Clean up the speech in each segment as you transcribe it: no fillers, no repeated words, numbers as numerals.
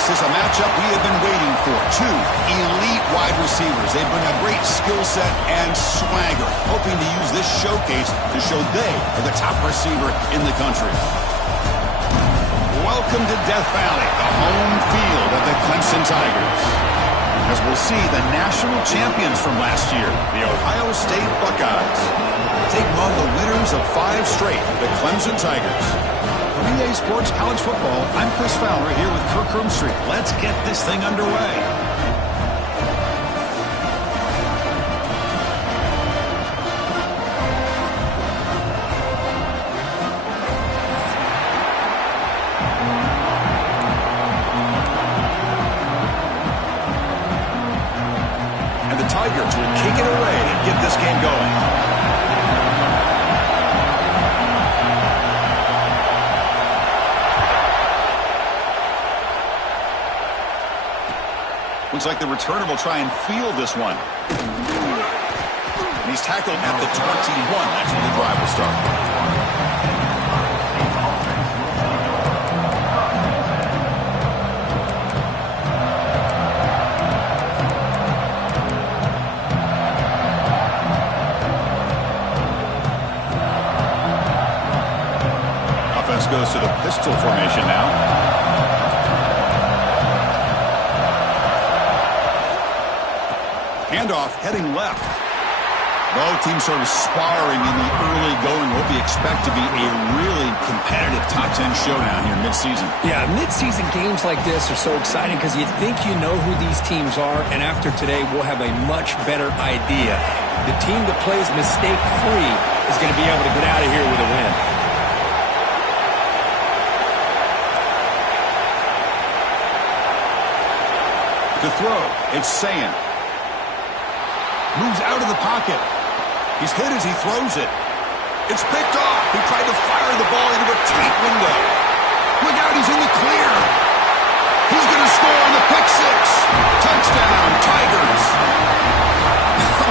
This is a matchup we have been waiting for. Two elite wide receivers. They bring a great skill set and swagger, hoping to use this showcase to show they are the top receiver in the country. Welcome to Death Valley, the home field of the Clemson Tigers. As we'll see the national champions from last year, the Ohio State Buckeyes, taking on the winners of 5 straight, the Clemson Tigers. For EA Sports College Football, I'm Chris Fowler here with Kirk Roomstreet. Let's get this thing underway. And the Tigers will kick it away and get this game going. Looks like the returner will try and field this one. And he's tackled at the 21. That's when the drive will start. Offense goes to the pistol formation now. Handoff heading left. Both teams sort of sparring in the early going. What we expect to be a really competitive top 10 showdown here mid-season. Yeah, mid-season games like this are so exciting because you think you know who these teams are, and after today we'll have a much better idea. The team that plays mistake-free is going to be able to get out of here with a win. To throw, it's Sand. Moves out of the pocket. He's hit as he throws it. It's picked off. He tried to fire the ball into a tight window. Look out, he's in the clear. He's going to score on the pick six. Touchdown, Tigers.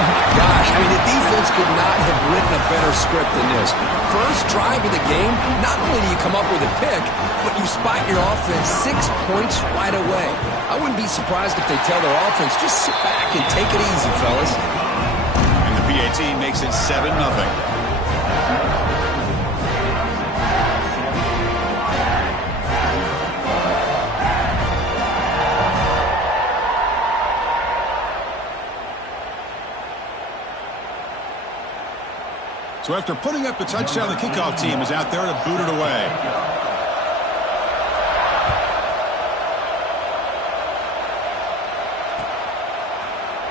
Oh, my gosh. I mean, the defense could not have written a better script than this. First drive of the game, not only do you come up with a pick, but you spot your offense 6 points right away. I wouldn't be surprised if they tell their offense, just sit back and take it easy, fellas. And the PAT makes it 7-0. So after putting up the touchdown, the kickoff team is out there to boot it away.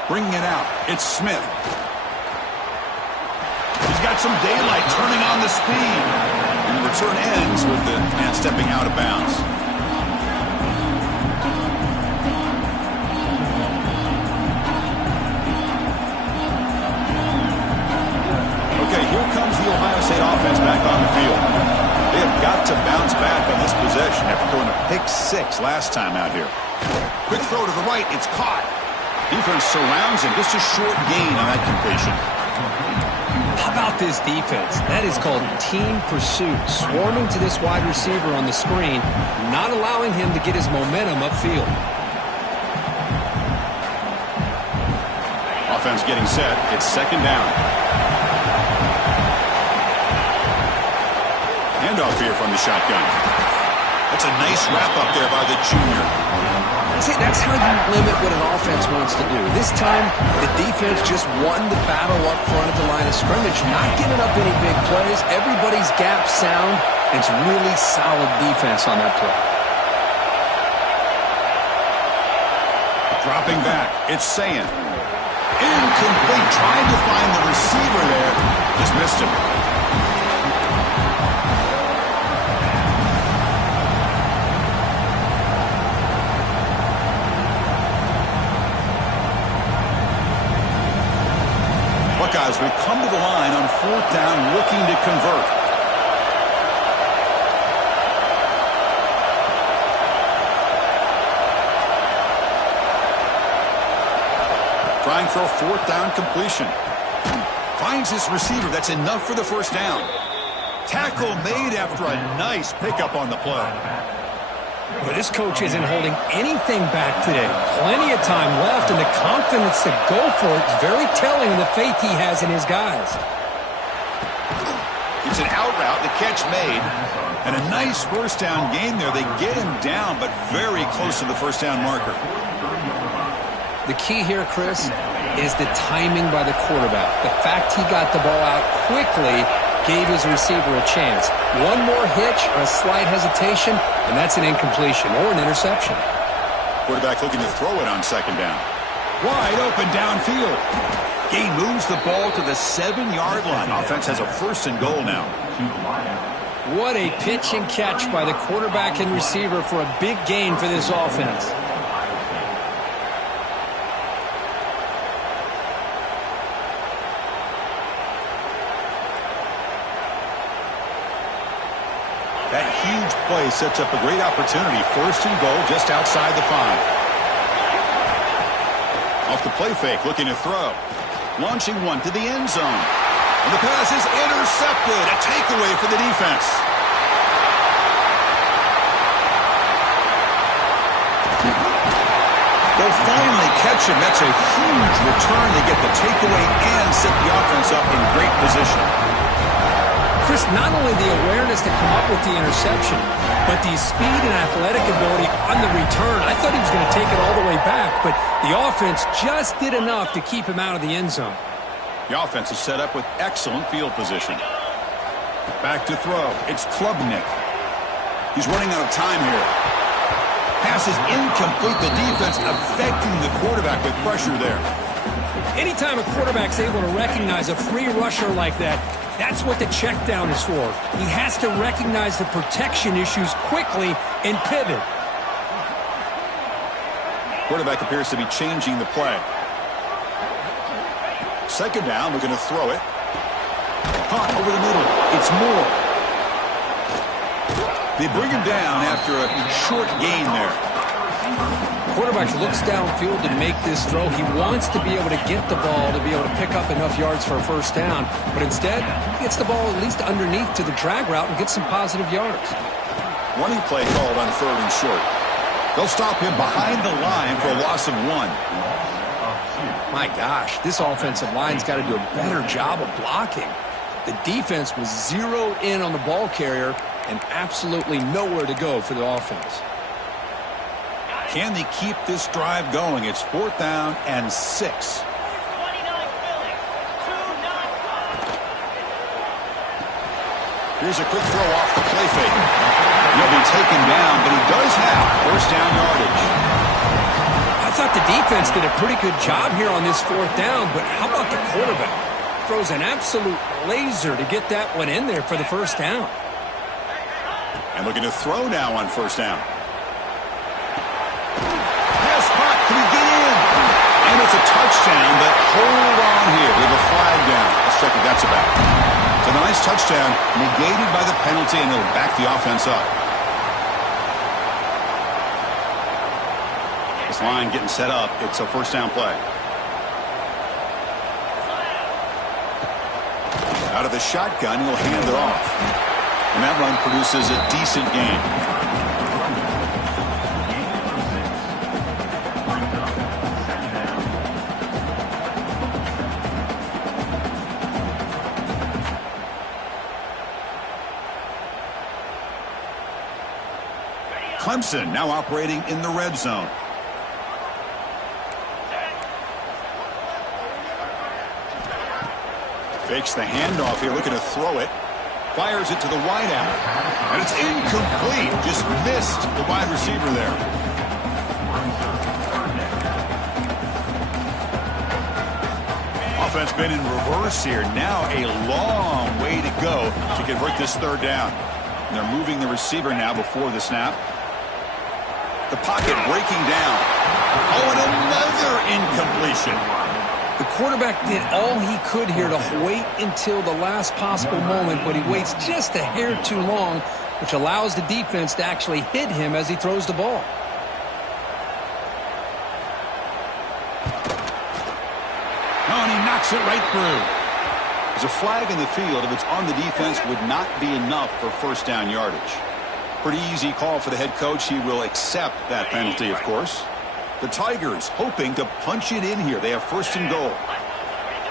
Bringing it out, it's Smith. He's got some daylight, turning on the speed. And the return ends with the man stepping out of bounds. Okay, here comes the Ohio State offense back on the field. They have got to bounce back on this possession after throwing a pick six last time out here. Quick throw to the right, it's caught. Defense surrounds him, just a short gain on that completion. How about this defense? That is called team pursuit. Swarming to this wide receiver on the screen, not allowing him to get his momentum upfield. Offense getting set. It's second down. Handoff here from the shotgun. That's a nice wrap up there by the junior. See, that's how you limit what an offense wants to do. This time, the defense just won the battle up front at the line of scrimmage, not giving up any big plays. Everybody's gap sound, and it's really solid defense on that play. Dropping back, it's Sand. Incomplete, trying to find the receiver there. Just missed him. Buckeyes will come to the line on fourth down, looking to convert. Trying for a fourth down completion. Finds his receiver. That's enough for the first down. Tackle made after a nice pickup on the play. Well, this coach isn't holding anything back today. Plenty of time left, and the confidence to go for it is very telling of the faith he has in his guys. It's an out route, the catch made. And a nice first down gain there. They get him down, but very close to the first down marker. The key here, Chris, is the timing by the quarterback. The fact he got the ball out quickly gave his receiver a chance. One more hitch or a slight hesitation, and that's an incompletion or an interception. Quarterback looking to throw it on second down. Wide open downfield. Gain moves the ball to the 7-yard line. Offense has a first and goal now. What a pitch and catch by the quarterback and receiver for a big gain for this offense. That huge play sets up a great opportunity. First and goal just outside the 5. Off the play fake, looking to throw. Launching one to the end zone. And the pass is intercepted. A takeaway for the defense. They'll finally catch him. That's a huge return. They get the takeaway and set the offense up in great position. Chris, not only the awareness to come up with the interception, but the speed and athletic ability on the return. I thought he was going to take it all the way back, but the offense just did enough to keep him out of the end zone. The offense is set up with excellent field position. Back to throw. It's Klubnik. He's running out of time here. Pass is incomplete. The defense affecting the quarterback with pressure there. Anytime a quarterback's able to recognize a free rusher like that, that's what the check down is for. He has to recognize the protection issues quickly and pivot. Quarterback appears to be changing the play. Second down, we're going to throw it. Hot over the middle. It's Moore. They bring him down after a short gain there. Quarterback looks downfield to make this throw. He wants to be able to get the ball to be able to pick up enough yards for a first down. But instead, he gets the ball at least underneath to the drag route and gets some positive yards. Running play called on third and short. They'll stop him behind the line for a loss of 1. My gosh, this offensive line's got to do a better job of blocking. The defense was zeroed in on the ball carrier and absolutely nowhere to go for the offense. Can they keep this drive going? It's 4th down and 6. Here's a quick throw off the play fake. He'll be taken down, but he does have first down yardage. I thought the defense did a pretty good job here on this 4th down, but how about the quarterback? Throws an absolute laser to get that one in there for the first down. And looking to throw now on first down. Pass caught. Can he get in? And it's a touchdown, but hold on here. We have a flag down. Let's check what that's about. It's a nice touchdown, negated by the penalty, and it'll back the offense up. This line getting set up. It's a first down play. Out of the shotgun, he'll hand it off. And that run produces a decent gain. Clemson now operating in the red zone. Fakes the handoff here, looking to throw it. Fires it to the wideout. And it's incomplete. Just missed the wide receiver there. Offense been in reverse here. Now a long way to go to convert this third down. And they're moving the receiver now before the snap. The pocket breaking down. Oh, and another incompletion. The quarterback did all he could here to wait until the last possible moment, but he waits just a hair too long, which allows the defense to actually hit him as he throws the ball. Oh, and he knocks it right through. There's a flag in the field. If it's on the defense, would not be enough for first down yardage. Pretty easy call for the head coach. He will accept that penalty, of course. The Tigers hoping to punch it in here. They have first and goal.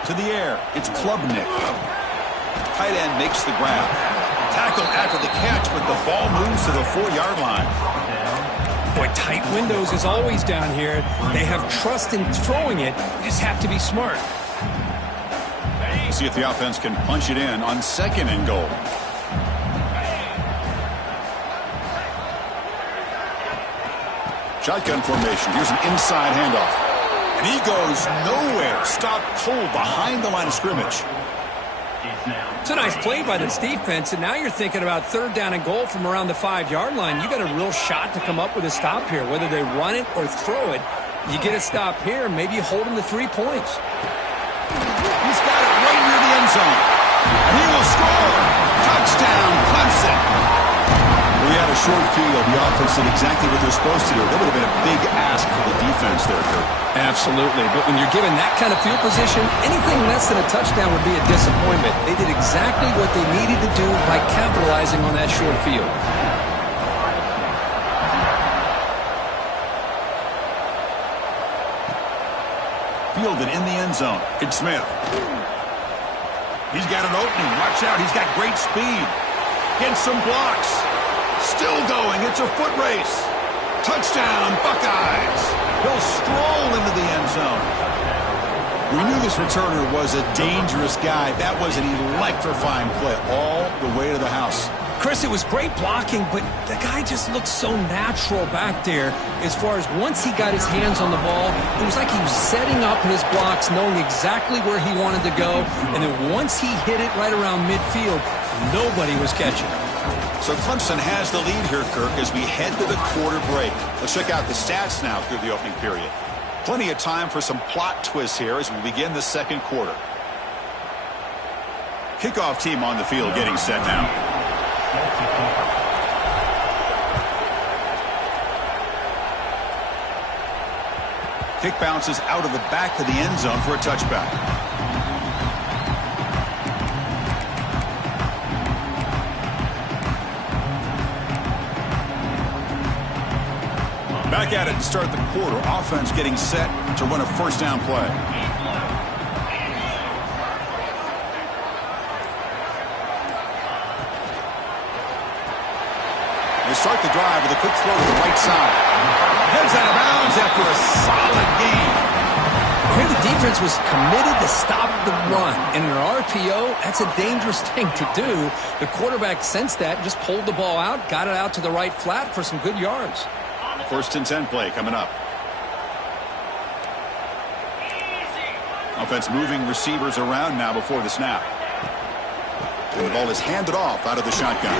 To the air, it's Klubnik. Tight end makes the grab. Tackled after the catch, but the ball moves to the 4-yard line. Boy, tight windows is always down here. They have trust in throwing it. You just have to be smart. We'll see if the offense can punch it in on second and goal. Shotgun formation. Here's an inside handoff. And he goes nowhere. Stopped cold behind the line of scrimmage. It's a nice play by this defense, and now you're thinking about third down and goal from around the 5-yard line. You got a real shot to come up with a stop here. Whether they run it or throw it, you get a stop here, maybe you hold them to 3 points. He's got it right near the end zone. And he will score. Touchdown, Clemson. We had a short field. The offense did exactly what they're supposed to do. That would have been a big ask for the defense there, Kurt. Absolutely. But when you're given that kind of field position, anything less than a touchdown would be a disappointment. They did exactly what they needed to do by capitalizing on that short field. Fielded in the end zone. It's Smith. He's got an opening. Watch out. He's got great speed. Gets some blocks. Still going. It's a foot race. Touchdown, Buckeyes. He'll stroll into the end zone. We knew this returner was a dangerous guy. That was an electrifying play all the way to the house. Chris, it was great blocking, but the guy just looked so natural back there as far as once he got his hands on the ball, it was like he was setting up his blocks, knowing exactly where he wanted to go, and then once he hit it right around midfield, nobody was catching him. So Clemson has the lead here, Kirk, as we head to the quarter break. Let's check out the stats now through the opening period. Plenty of time for some plot twists here as we begin the second quarter. Kickoff team on the field getting set now. Kick bounces out of the back of the end zone for a touchback. Back at it to start the quarter. Offense getting set to run a first down play. They start the drive with a quick throw to the right side. Heads out of bounds after a solid game. Here the defense was committed to stop the run. And in an RPO, that's a dangerous thing to do. The quarterback sensed that, just pulled the ball out, got it out to the right flat for some good yards. First and 10 play coming up. Offense moving receivers around now before the snap. And the ball is handed off out of the shotgun.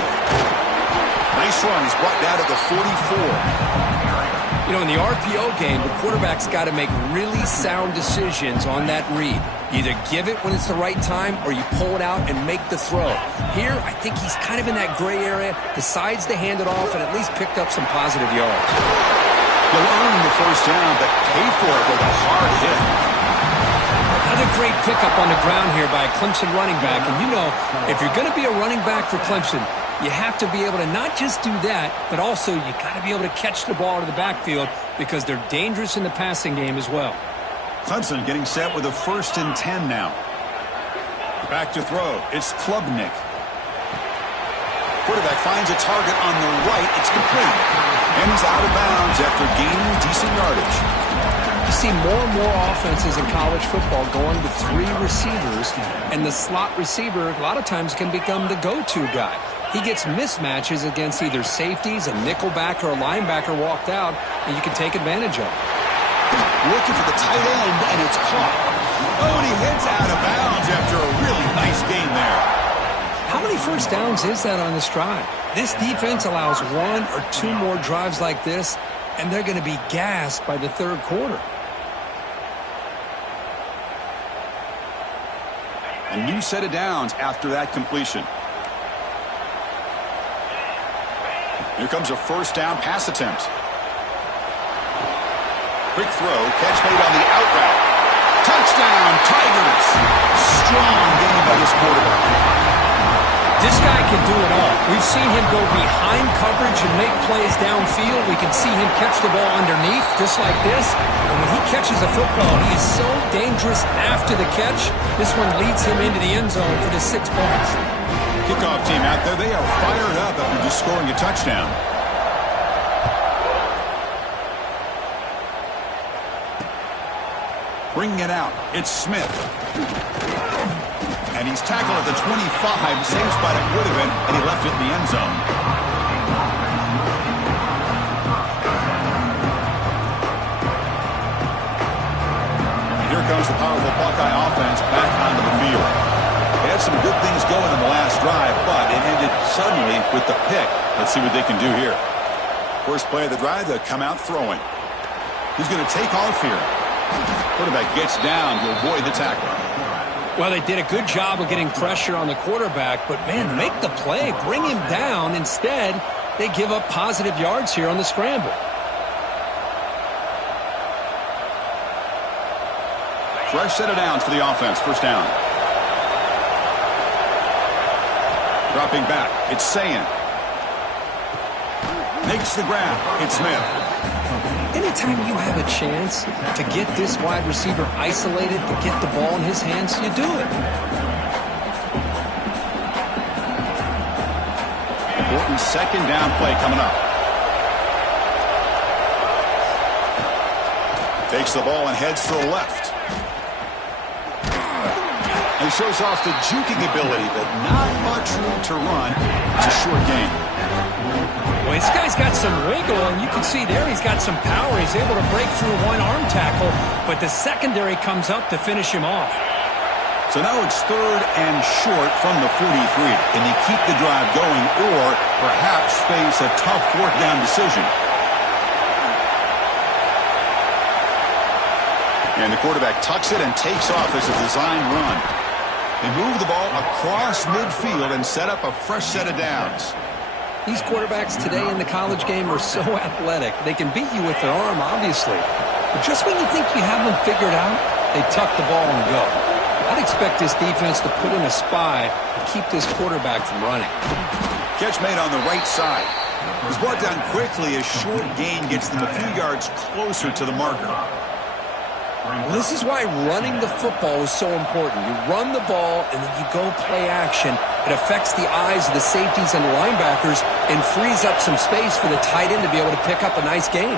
Nice run. He's brought down to the 44. You know, in the RPO game, the quarterback's got to make really sound decisions on that read. You either give it when it's the right time or you pull it out and make the throw. Here, I think he's kind of in that gray area, decides to hand it off and at least picked up some positive yards. He'll earn the first down, but pay for it with a hard hit. Another great pickup on the ground here by a Clemson running back. And you know, if you're going to be a running back for Clemson, you have to be able to not just do that, but also you got to be able to catch the ball to the backfield because they're dangerous in the passing game as well. Clemson getting set with a first and 10 now. Back to throw. It's Klubnik. Quarterback finds a target on the right. It's complete. And he's out of bounds after gaining decent yardage. You see more and more offenses in college football going with 3 receivers, and the slot receiver a lot of times can become the go-to guy. He gets mismatches against either safeties, a nickelback, or a linebacker walked out, and you can take advantage of it. Looking for the tight end, and it's caught. Oh, and he hits out of bounds after a really nice game there. How many first downs is that on this drive? This defense allows 1 or 2 more drives like this, and they're going to be gassed by the third quarter. A new set of downs after that completion. Here comes a first down pass attempt. Quick throw, catch made on the out route. Touchdown, Tigers! Strong game by this quarterback. This guy can do it all. We've seen him go behind coverage and make plays downfield. We can see him catch the ball underneath, just like this. And when he catches a football, he is so dangerous after the catch. This one leads him into the end zone for the 6 points. Kickoff team out there, they are fired up after just scoring a touchdown. Bringing it out, it's Smith. And he's tackled at the 25, same spot it would have been, and he left it in the end zone. Here comes the powerful Buckeye offense back onto the field. They had some good things going in the last drive, but it ended suddenly with the pick. Let's see what they can do here. First play of the drive, they'll come out throwing. He's going to take off here. Quarterback gets down to avoid the tackle. Well, they did a good job of getting pressure on the quarterback, but, man, make the play. Bring him down. Instead, they give up positive yards here on the scramble. Fresh set of downs for the offense. First down. Dropping back. It's Sayin. Makes the grab. It's Smith. Anytime you have a chance to get this wide receiver isolated, to get the ball in his hands, you do it. Important second down play coming up. Takes the ball and heads to the left. He shows off the juking ability, but not much room to run. It's a short game. Well, this guy's got some wiggle, and you can see there he's got some power. He's able to break through one arm tackle, but the secondary comes up to finish him off. So now it's third and short from the 43. Can he keep the drive going or perhaps face a tough fourth down decision? And the quarterback tucks it and takes off as a design run. They move the ball across midfield and set up a fresh set of downs. These quarterbacks today in the college game are so athletic. They can beat you with their arm, obviously. But just when you think you have them figured out, they tuck the ball and go. I'd expect this defense to put in a spy to keep this quarterback from running. Catch made on the right side. He's brought down quickly. A short gain gets them a few yards closer to the marker. Well, this is why running the football is so important. You run the ball, and then you go play action. It affects the eyes of the safeties and the linebackers and frees up some space for the tight end to be able to pick up a nice gain.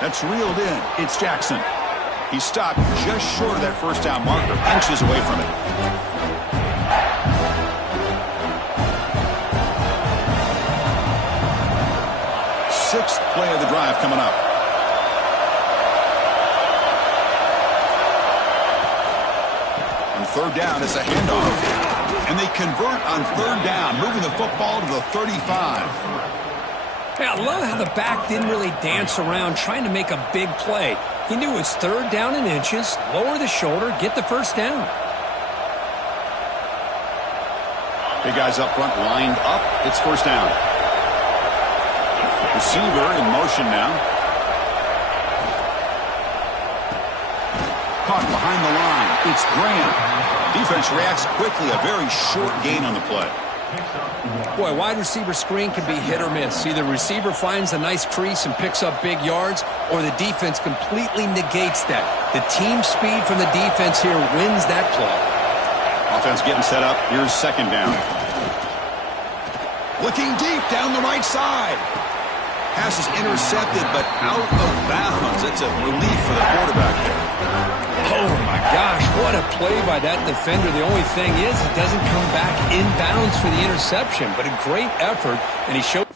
That's reeled in. It's Jackson. He stopped just short of that first down marker. Inches away from it. Sixth play of the drive coming up. On third down, it's a handoff. And they convert on third down, moving the football to the 35. Hey, I love how the back didn't really dance around trying to make a big play. He knew it's third down in inches, lower the shoulder, get the first down. Big guys up front lined up. It's first down. Receiver in motion now. Caught behind the line. It's Graham. Defense reacts quickly. A very short gain on the play. Boy, wide receiver screen can be hit or miss. Either receiver finds a nice crease and picks up big yards, or the defense completely negates that. The team speed from the defense here wins that play. Offense getting set up. Here's second down. Looking deep down the right side. Pass is intercepted, but out of bounds. It's a relief for the quarterback there. Oh, my gosh, what a play by that defender. The only thing is he doesn't come back inbounds for the interception, but a great effort, and he showed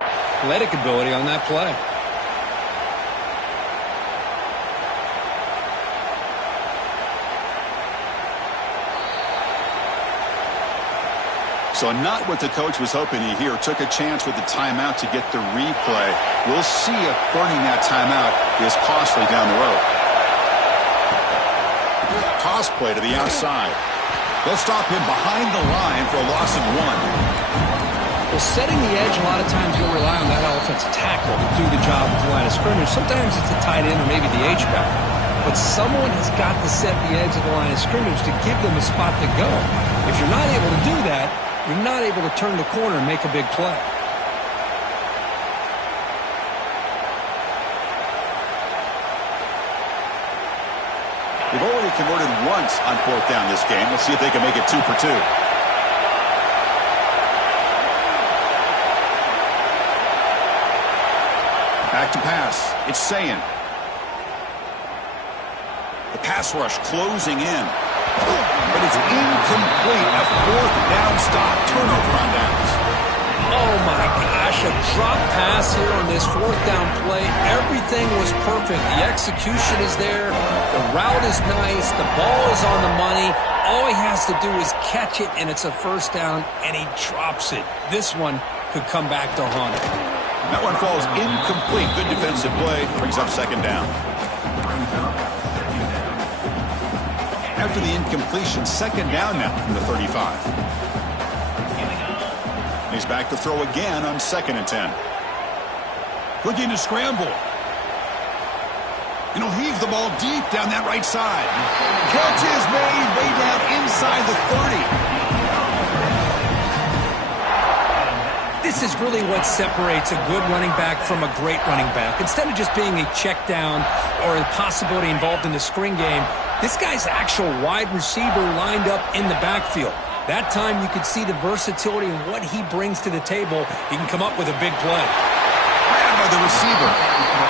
athletic ability on that play. So not what the coach was hoping to hear. Took a chance with the timeout to get the replay. We'll see if burning that timeout is costly down the road. Toss play to the outside. They'll stop him behind the line for a loss of 1. Well, setting the edge, a lot of times you'll rely on that offensive tackle to do the job with the line of scrimmage. Sometimes it's the tight end or maybe the H-back. but someone has got to set the edge of the line of scrimmage to give them a spot to go. If you're not able to do that, you're not able to turn the corner and make a big play. They've already converted once on 4th down this game. Let's see if they can make it 2 for 2. Back to pass. It's Sayin. The pass rush closing in. But it's incomplete. A 4th down stop. Turnover on downs. Oh, my gosh. A drop pass here on this 4th down play. Everything was perfect. The execution is there. The route is nice. The ball is on the money. All he has to do is catch it, and it's a 1st down, and he drops it. This one could come back to haunt him. That one falls incomplete. Good defensive play. Brings up 2nd down. After the incompletion, 2nd down now from the 35. He's back to throw again on 2nd and 10. Looking to scramble. And he'll heave the ball deep down that right side. Catch is made way down inside the 30. This is really what separates a good running back from a great running back. Instead of just being a check down or a possibility involved in the screen game, this guy's actual wide receiver lined up in the backfield. That time you could see the versatility and what he brings to the table. He can come up with a big play. Grabbed by the receiver.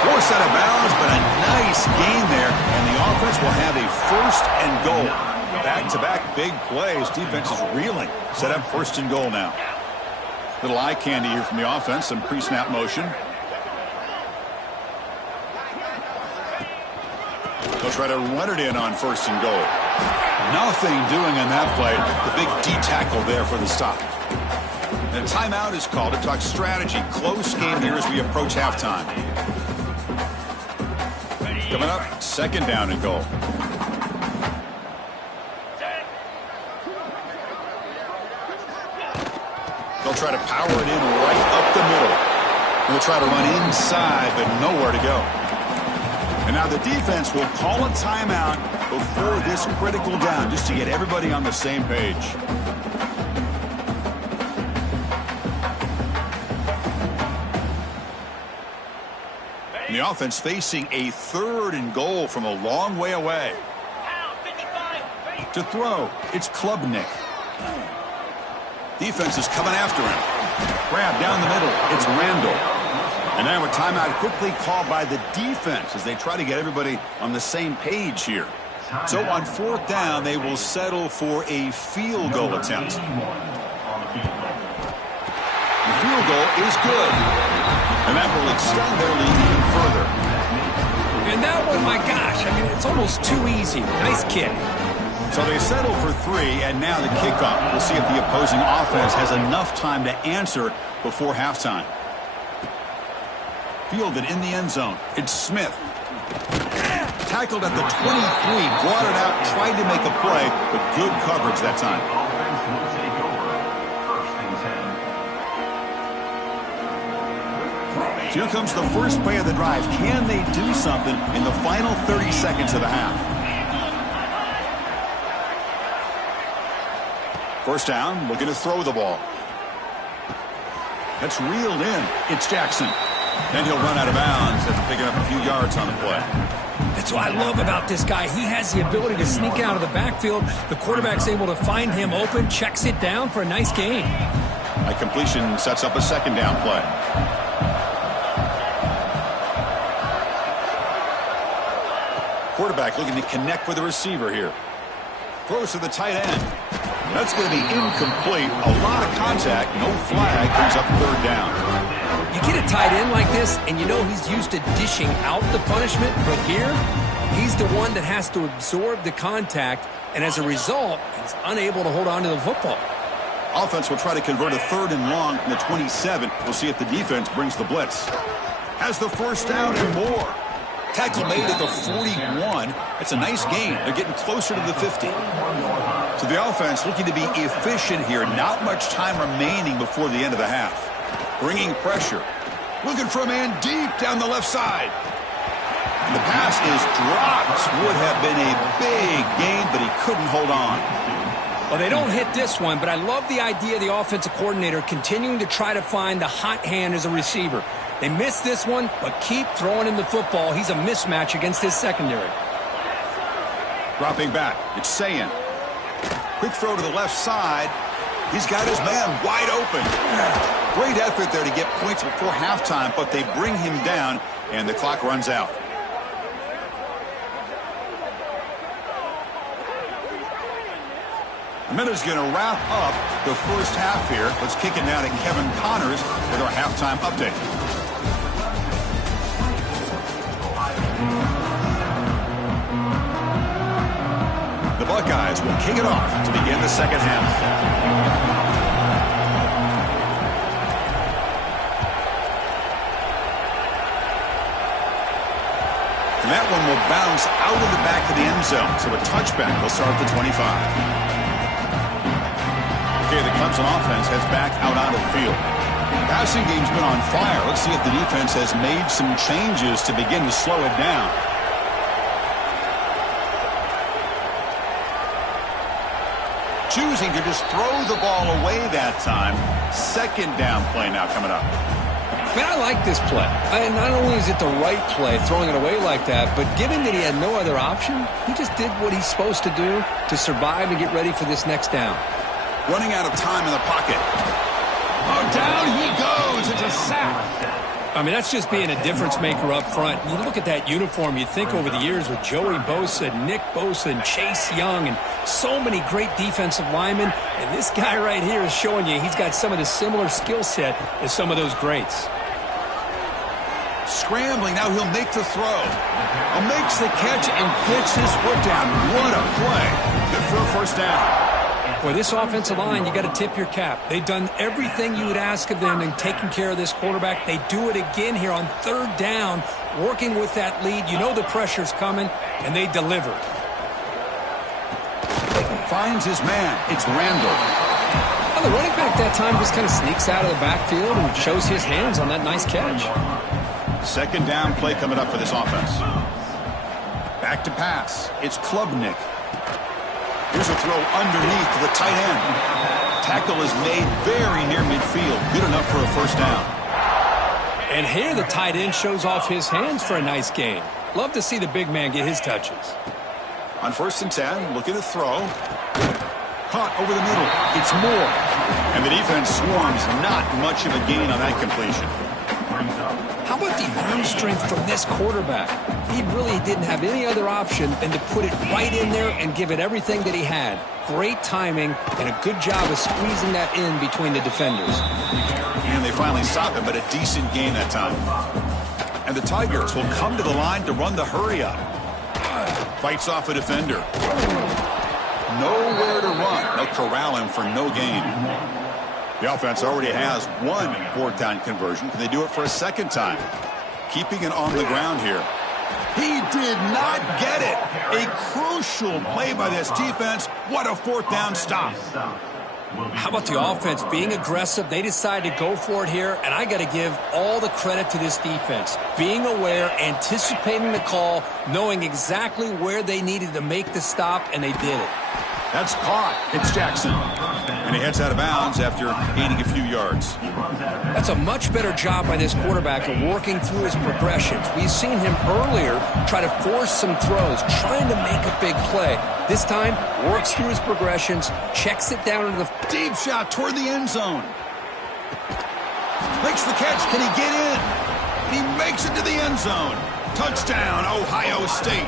Forced out of bounds, but a nice gain there. And the offense will have a 1st and goal. Back-to-back big plays. Defense is reeling. Set up 1st and goal now. Little eye candy here from the offense. Some pre-snap motion. They'll try to run it in on 1st and goal. Nothing doing on that play. The big D tackle there for the stop. And a timeout is called to talk strategy. Close game here as we approach halftime. Coming up, 2nd down and goal. They'll try to power it in right up the middle. They'll try to run inside, but nowhere to go. And now the defense will call a timeout before this critical down, just to get everybody on the same page. And the offense facing a 3rd and goal from a long way away. To throw, it's Klubnik. Defense is coming after him. Grab down the middle. It's Randall. And now a timeout quickly called by the defense as they try to get everybody on the same page here. So on 4th down, they will settle for a field goal attempt. The field goal is good. And that will extend their lead even further. And that one, my gosh, I mean, it's almost too easy. Nice kick. So they settle for 3, and now the kickoff. We'll see if the opposing offense has enough time to answer before halftime. Fielded in the end zone. It's Smith. Tackled at the 23, brought it out, tried to make a play, but good coverage that time. Here comes the first play of the drive. Can they do something in the final 30 seconds of the half? 1st down, looking to throw the ball. That's reeled in. It's Jackson. Then he'll run out of bounds after picking up a few yards on the play. That's what I love about this guy. He has the ability to sneak out of the backfield. The quarterback's able to find him open, checks it down for a nice gain. A completion sets up a 2nd down play. Quarterback looking to connect with the receiver here. Throws to the tight end. That's going to be incomplete. A lot of contact. No flag. Brings up 3rd down. You get a tight end like this, and you know he's used to dishing out the punishment, but here, he's the one that has to absorb the contact, and as a result, he's unable to hold on to the football. Offense will try to convert a 3rd and long from the 27. We'll see if the defense brings the blitz. Has the 1st down and more. Tackle made at the 41. That's a nice gain. They're getting closer to the 50. So the offense looking to be efficient here. Not much time remaining before the end of the half. Bringing pressure. Looking for a man deep down the left side. And the pass is dropped. Would have been a big gain, but he couldn't hold on. Well, they don't hit this one, but I love the idea of the offensive coordinator continuing to try to find the hot hand as a receiver. They missed this one, but keep throwing him the football. He's a mismatch against his secondary. Dropping back, it's Sayin. Quick throw to the left side. He's got his man wide open. Great effort there to get points before halftime, but they bring him down, and the clock runs out. A minute's going to wrap up the first half here. Let's kick it now to Kevin Connors with our halftime update. The Buckeyes will kick it off to begin the second half. And that one will bounce out of the back of the end zone. So a touchback will start at the 25. Okay, the Clemson offense heads back out onto the field. Passing game's been on fire. Let's see if the defense has made some changes to begin to slow it down. Choosing to just throw the ball away that time. Second down play now coming up. Man, I like this play. Not only is it the right play, throwing it away like that, but given that he had no other option, he just did what he's supposed to do to survive and get ready for this next down. Running out of time in the pocket. Oh, down he goes. It's a sack. I mean, that's just being a difference maker up front. You look at that uniform, you think over the years with Joey Bosa, Nick Bosa, and Chase Young, and so many great defensive linemen. And this guy right here is showing you he's got some of the similar skill set as some of those greats. Scrambling, now he'll make the throw. Makes the catch and gets his foot down. What a play. Good for a first down. Boy, this offensive line, you got to tip your cap. They've done everything you would ask of them in taking care of this quarterback. They do it again here on third down, working with that lead. You know the pressure's coming, and they deliver. Finds his man. It's Randall. Well, the running back that time just kind of sneaks out of the backfield and shows his hands on that nice catch. Second down play coming up for this offense. Back to pass. It's Klubnik. Here's a throw underneath to the tight end. Tackle is made very near midfield. Good enough for a first down. And here the tight end shows off his hands for a nice gain. Love to see the big man get his touches. On 1st and 10, looking to throw. Caught over the middle. It's Moore. And the defense swarms. Not much of a gain on that completion. How about the arm strength from this quarterback? He really didn't have any other option than to put it right in there and give it everything that he had. Great timing and a good job of squeezing that in between the defenders. And they finally stop him, but a decent gain that time. And the Tigers will come to the line to run the hurry up. Fights off a defender. Nowhere to run. They'll corral him for no gain. The offense already has one fourth down conversion. Can they do it for a second time? Keeping it on the ground here. He did not get it. A crucial play by this defense. What a fourth down stop. How about the offense being aggressive? They decided to go for it here, and I got to give all the credit to this defense. Being aware, anticipating the call, knowing exactly where they needed to make the stop, and they did it. That's caught. It's Jackson. And he heads out of bounds after gaining a few yards. That's a much better job by this quarterback of working through his progressions. We've seen him earlier try to force some throws, trying to make a big play. This time, works through his progressions, checks it down into the deep shot toward the end zone. Makes the catch. Can he get in? He makes it to the end zone. Touchdown, Ohio State.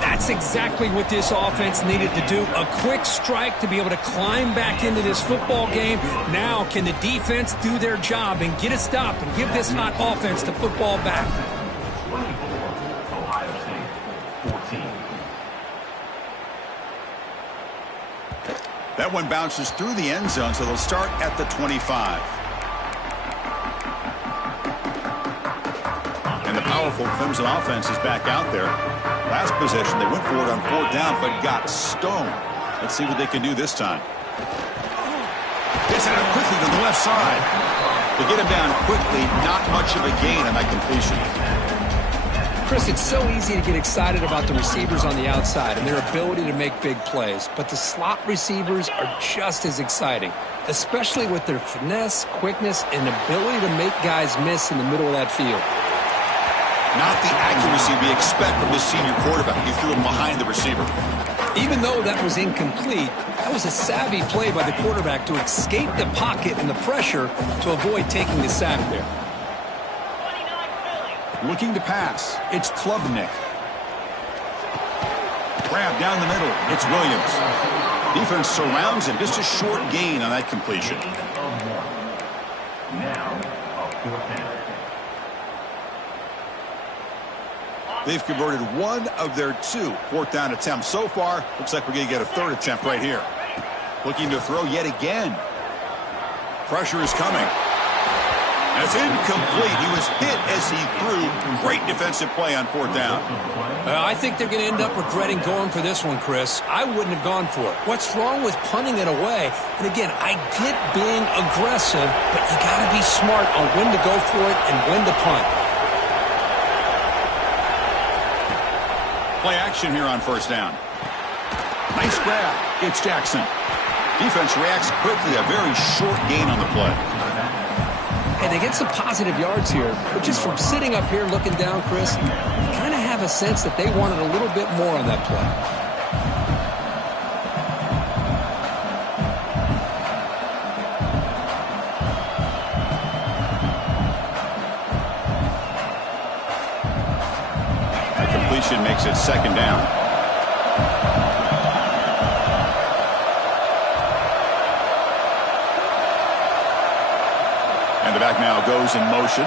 That's exactly what this offense needed to do. A quick strike to be able to climb back into this football game. Now, can the defense do their job and get a stop and give this hot offense the football back? 24, Ohio State, 14. That one bounces through the end zone, so they'll start at the 25. And the powerful Clemson offense is back out there. Last possession, they went for it on fourth down, but got stoned. Let's see what they can do this time. Gets it out quickly to the left side. To get him down quickly, not much of a gain on that completion. Chris, it's so easy to get excited about the receivers on the outside and their ability to make big plays, but the slot receivers are just as exciting, especially with their finesse, quickness, and ability to make guys miss in the middle of that field. Not the accuracy we expect from this senior quarterback. He threw him behind the receiver. Even though that was incomplete, that was a savvy play by the quarterback to escape the pocket and the pressure to avoid taking the sack there. Looking to pass. It's Klubnik. Grab down the middle. It's Williams. Defense surrounds him. Just a short gain on that completion. Now, a 4th down. They've converted one of their 2 4th down attempts so far. Looks like we're going to get a 3rd attempt right here. Looking to throw yet again. Pressure is coming. That's incomplete. He was hit as he threw. Great defensive play on 4th down. I think they're going to end up regretting going for this one, Chris. I wouldn't have gone for it. What's wrong with punting it away? And again, I get being aggressive, but you got to be smart on when to go for it and when to punt. Play action here on 1st down. Nice grab. It's Jackson. Defense reacts quickly. A very short gain on the play. Hey, they get some positive yards here, but just from sitting up here looking down, Chris, you kind of have a sense that they wanted a little bit more on that play. The completion makes it 2nd down. And the back now goes in motion.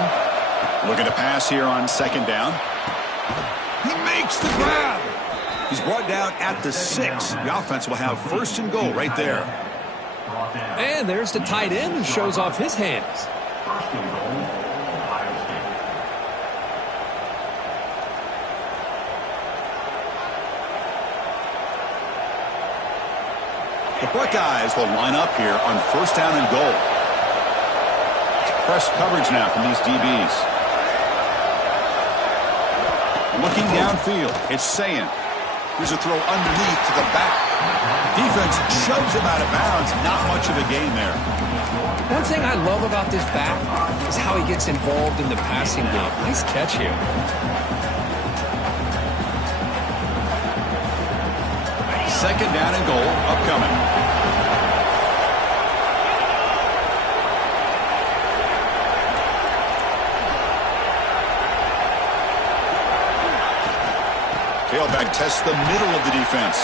Looking to pass here on 2nd down. He makes the grab. He's brought down at the 6. The offense will have 1st and goal right there. And there's the tight end who shows off his hands. 1st and goal, Ohio State. The Buckeyes will line up here on 1st down and goal. Press coverage now from these DBs. Looking downfield, it's Sayin. Here's a throw underneath to the back. Defense shoves him out of bounds. Not much of a gain there. One thing I love about this back is how he gets involved in the passing game. Nice catch here. Second down and goal upcoming. Tailback tests the middle of the defense.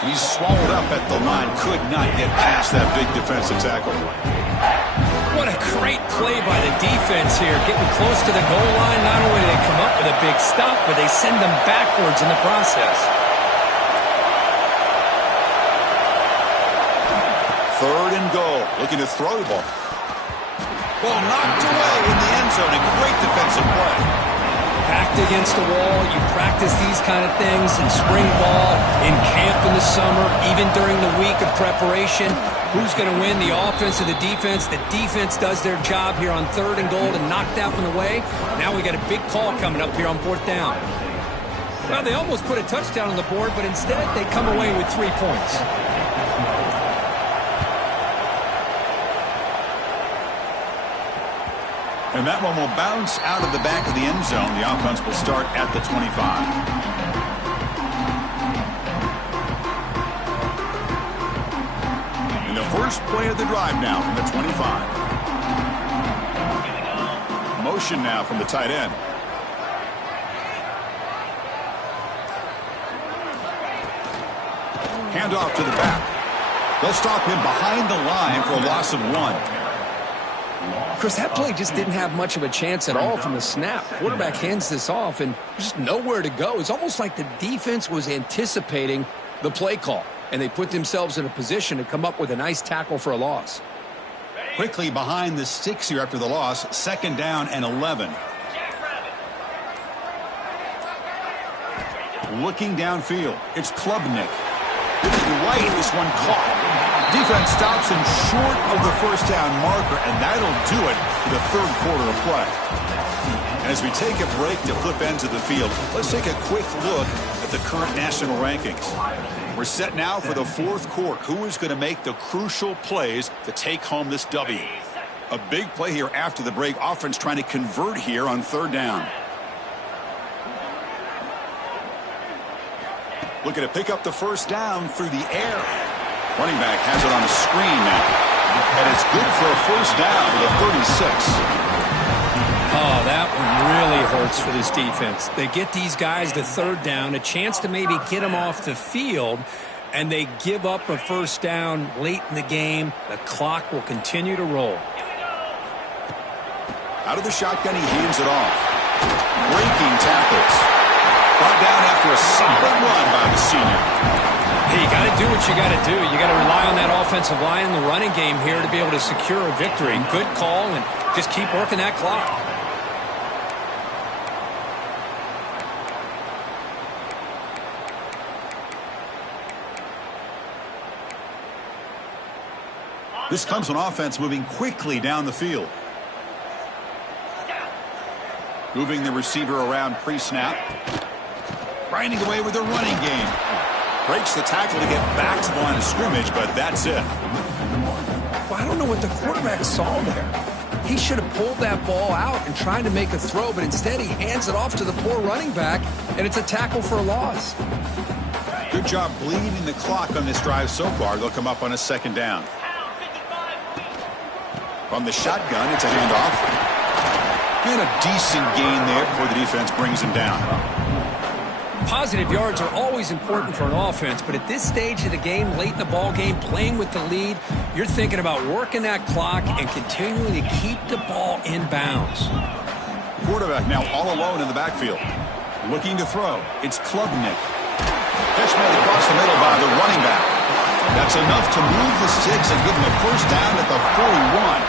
And he's swallowed up at the line. Could not get past that big defensive tackle. What a great play by the defense here. Getting close to the goal line. Not only do they come up with a big stop, but they send them backwards in the process. 3rd and goal. Looking to throw the ball. Ball knocked away in the end zone. A great defensive play. Backed against the wall, you practice these kind of things in spring ball, in camp in the summer, even during the week of preparation. Who's going to win, the offense or the defense? The defense does their job here on 3rd and goal to knock that one away. Now we got a big call coming up here on 4th down. Well, they almost put a touchdown on the board, but instead they come away with 3 points. And that one will bounce out of the back of the end zone. The offense will start at the 25. And the first play of the drive now from the 25. Motion now from the tight end. Handoff to the back. They'll stop him behind the line for a loss of 1. Chris, that play just didn't have much of a chance at all from the snap. Quarterback hands this off, and just nowhere to go. It's almost like the defense was anticipating the play call, and they put themselves in a position to come up with a nice tackle for a loss. Quickly behind the 6 here after the loss. 2nd down and 11. Looking downfield, it's Klubnik. Right, this one caught. Defense stops him short of the 1st down marker, and that'll do it for the third quarter of play. As we take a break to flip ends of the field, let's take a quick look at the current national rankings. We're set now for the fourth quarter. Who is going to make the crucial plays to take home this W? A big play here after the break. Offense trying to convert here on third down. Looking to pick up the first down through the air. Running back has it on a screen now. And it's good for a first down to the 36. Oh, that one really hurts for this defense. They get these guys to third down, a chance to maybe get them off the field, and they give up a first down late in the game. The clock will continue to roll. Out of the shotgun, he hands it off. Breaking tackles. Brought down after a solid run by the senior. Hey, you got to do what you got to do. You got to rely on that offensive line in the running game here to be able to secure a victory. Good call, and just keep working that clock. This comes on offense moving quickly down the field. Moving the receiver around pre-snap. Grinding away with the running game. Breaks the tackle to get back to the line of scrimmage, but that's it. Well, I don't know what the quarterback saw there. He should have pulled that ball out and tried to make a throw, but instead he hands it off to the poor running back, and it's a tackle for a loss. Good job bleeding the clock on this drive so far. They'll come up on a second down. From the shotgun, it's a handoff. And a decent gain there before the defense brings him down. Positive yards are always important for an offense, but at this stage of the game, late in the ball game, playing with the lead, you're thinking about working that clock and continuing to keep the ball in bounds. Quarterback now all alone in the backfield. Looking to throw. It's Klubnik. Catch made across the middle by the running back. That's enough to move the sticks and give them a first down at the 41.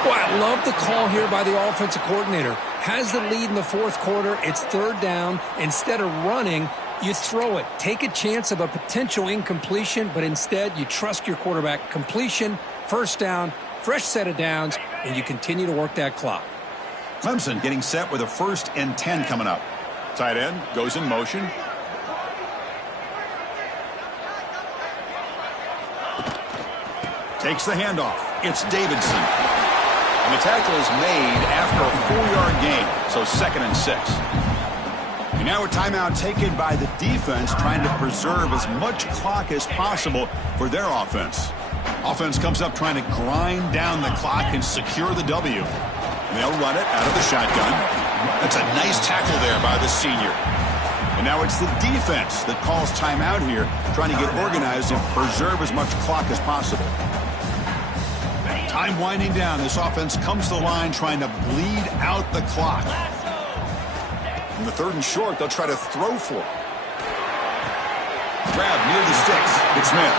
Boy, I love the call here by the offensive coordinator. Has the lead in the fourth quarter. It's third down. Instead of running, you throw it. Take a chance of a potential incompletion, but instead you trust your quarterback. Completion, first down, fresh set of downs, and you continue to work that clock. Clemson getting set with a 1st and 10 coming up. Tight end goes in motion. Takes the handoff. It's Davidson. And the tackle is made after a 4-yard gain, so 2nd and 6. And now a timeout taken by the defense, trying to preserve as much clock as possible for their offense. Offense comes up trying to grind down the clock and secure the W. And they'll run it out of the shotgun. That's a nice tackle there by the senior. And now it's the defense that calls timeout here, trying to get organized and preserve as much clock as possible. Time winding down. This offense comes to the line trying to bleed out the clock. In the 3rd and short, they'll try to throw for it. Grab near the sticks. It's Smith.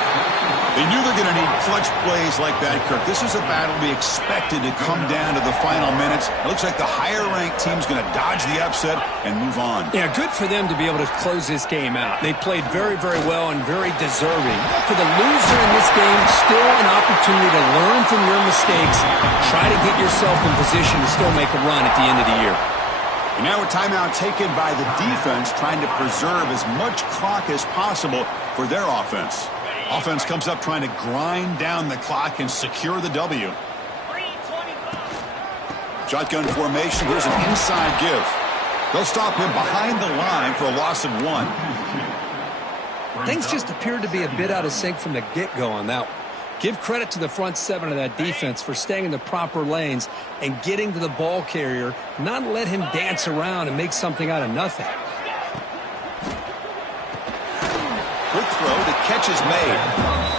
They knew they're going to need clutch plays like that, Kirk. This is a battle we expected to come down to the final minutes. It looks like the higher-ranked team's going to dodge the upset and move on. Yeah, good for them to be able to close this game out. They played very, very well and very deserving. For the loser in this game, still an opportunity to learn from your mistakes. Try to get yourself in position to still make a run at the end of the year. And now a timeout taken by the defense, trying to preserve as much clock as possible for their offense. Offense comes up trying to grind down the clock and secure the W. Shotgun formation. Here's an inside give. They'll stop him behind the line for a loss of 1. Things just appeared to be a bit out of sync from the get-go on that one. Give credit to the front 7 of that defense for staying in the proper lanes and getting to the ball carrier, not let him dance around and make something out of nothing. Quick throw, the catch is made.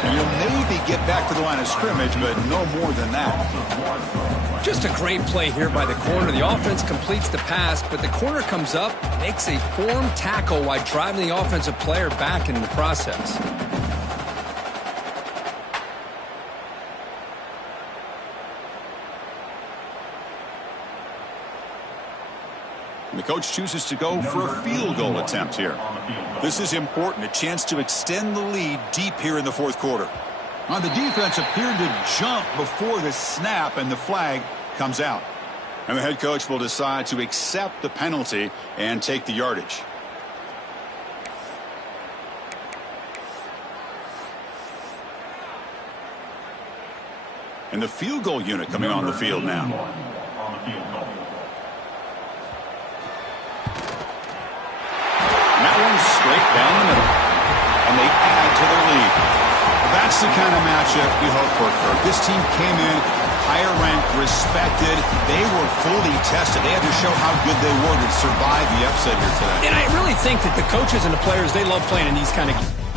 And he'll maybe get back to the line of scrimmage, but no more than that. Just a great play here by the corner. The offense completes the pass, but the corner comes up, makes a formed tackle while driving the offensive player back in the process. And the coach chooses to go for a field goal attempt here. This is important, a chance to extend the lead deep here in the fourth quarter. On the defense appeared to jump before the snap, and the flag comes out. And the head coach will decide to accept the penalty and take the yardage. And the field goal unit coming on the field now. On the field goal. And that one's straight down the middle. And they add to their lead. That's the kind of matchup we hope for. This team came in higher ranked, respected. They were fully tested. They had to show how good they were to survive the upset here today. And I really think that the coaches and the players, they love playing in these kind of games.